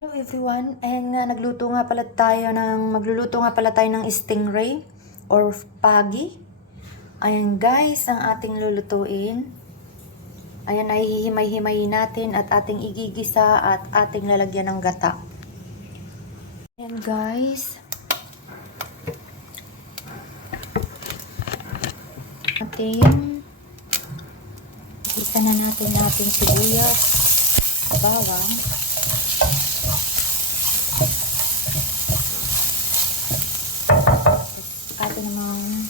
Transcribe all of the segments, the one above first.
Hello everyone, ayan nga magluluto nga pala tayo ng stingray or pagi. Ayan guys, ang ating lulutuin. Ayan ay hihimay-himayin natin at ating igigisa at ating lalagyan ng gata. Ayan guys. Igisa na natin ating sibuyas, bawang. Atin namang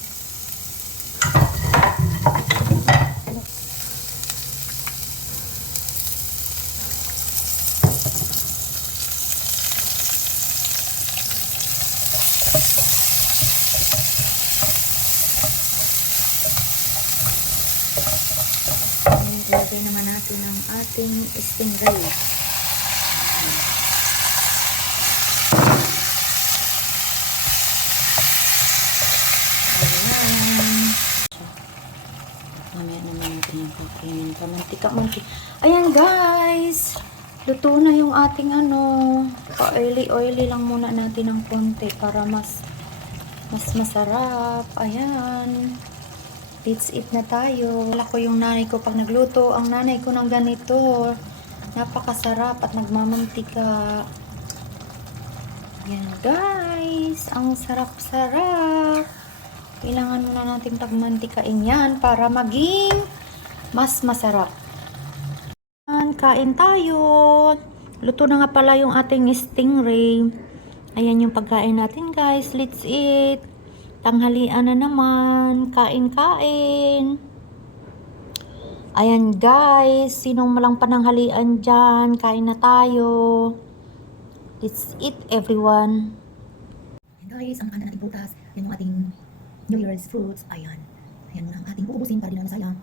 ilagay naman natin ang ating stingray. Mamaya naman natin yung kakainin. Pamantika-mantika. Ayan guys! Luto na yung ating pa-oily lang muna natin ng konti para mas masarap. Ayan. Let's eat na tayo. Wala ko yung nanay ko pag nagluto. Ang nanay ko ng ganito. Napakasarap at nagmamantika. Ayan guys. Ang sarap-sarap. Kailangan muna natin pagmantikain yan para maging mas masarap. Kain tayo. Luto na nga pala yung ating stingray. Ayan yung pagkain natin guys. Let's eat. Tanghalian na naman. Kain-kain. Ayan guys. Sinong malang pananghalian dyan? Kain na tayo. Let's eat everyone. Guys, ang natin butas. Yan yung ating New Year's fruits. Ayan. Ayan muna ang ating uubusin para di na nasayang.